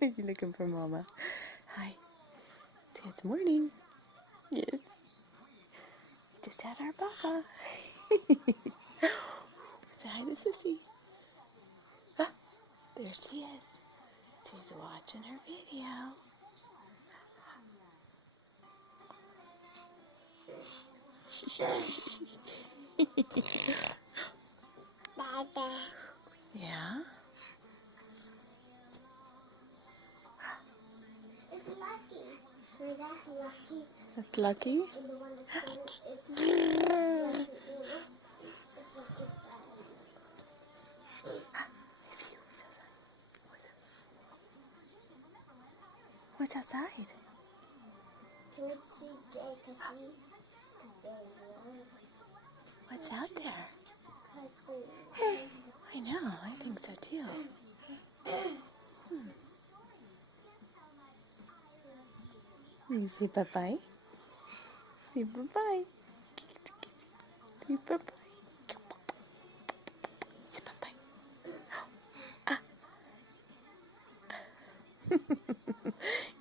You're looking for Mama. Hi. It's morning. Yes. Just had our Baba. Say hi to Sissy. Ah, there she is. She's watching her video. Dada. Yeah? It's Lucky. My dad's Lucky. That's Lucky? And the one that's pink is Lucky. It's Lucky. What's outside? Can we see Jake? See the baby? What's out there? Cause I know, I think so too. You say bye-bye? Say bye-bye. Say bye-bye. Say bye-bye. Ah.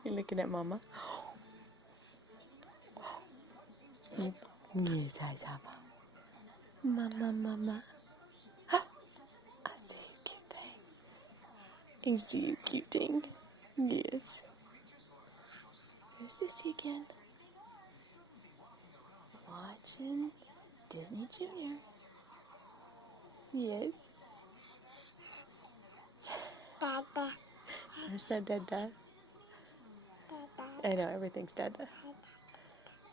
You're looking at Mama. Yes, hi, Papa. Mama, Mama. I see you, cute thing. I see you, cute thing. Yes. There's Sissy again. Watching Disney Junior. Yes. Dada. There's that Dada. Dada. I know, everything's Dada.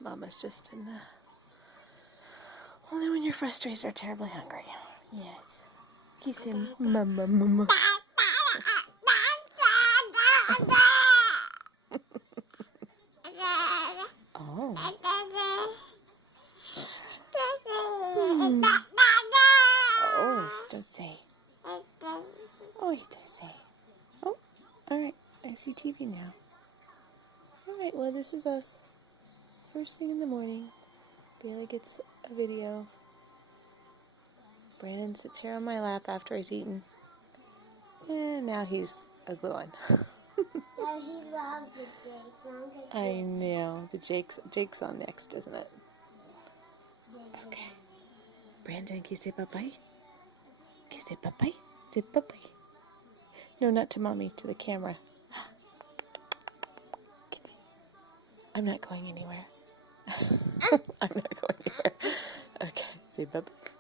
Mama's just in the... Only when you're frustrated or terribly hungry. Yes. You say, Mama, Mama. Oh. Oh, don't say. Oh, you don't say. Oh, alright. I see TV now. Alright, well, this is us. First thing in the morning. Bailey gets a video. Brandon sits here on my lap after he's eaten. And now he's a gluing. No, he loves the Jake song. I know. The Jake's on next, isn't it? Okay. Brandon, can you say bye-bye? Can you say bye-bye? Say bye-bye. No, not to Mommy, to the camera. Kitty. I'm not going anywhere. I'm not going anywhere. Okay, say bye-bye.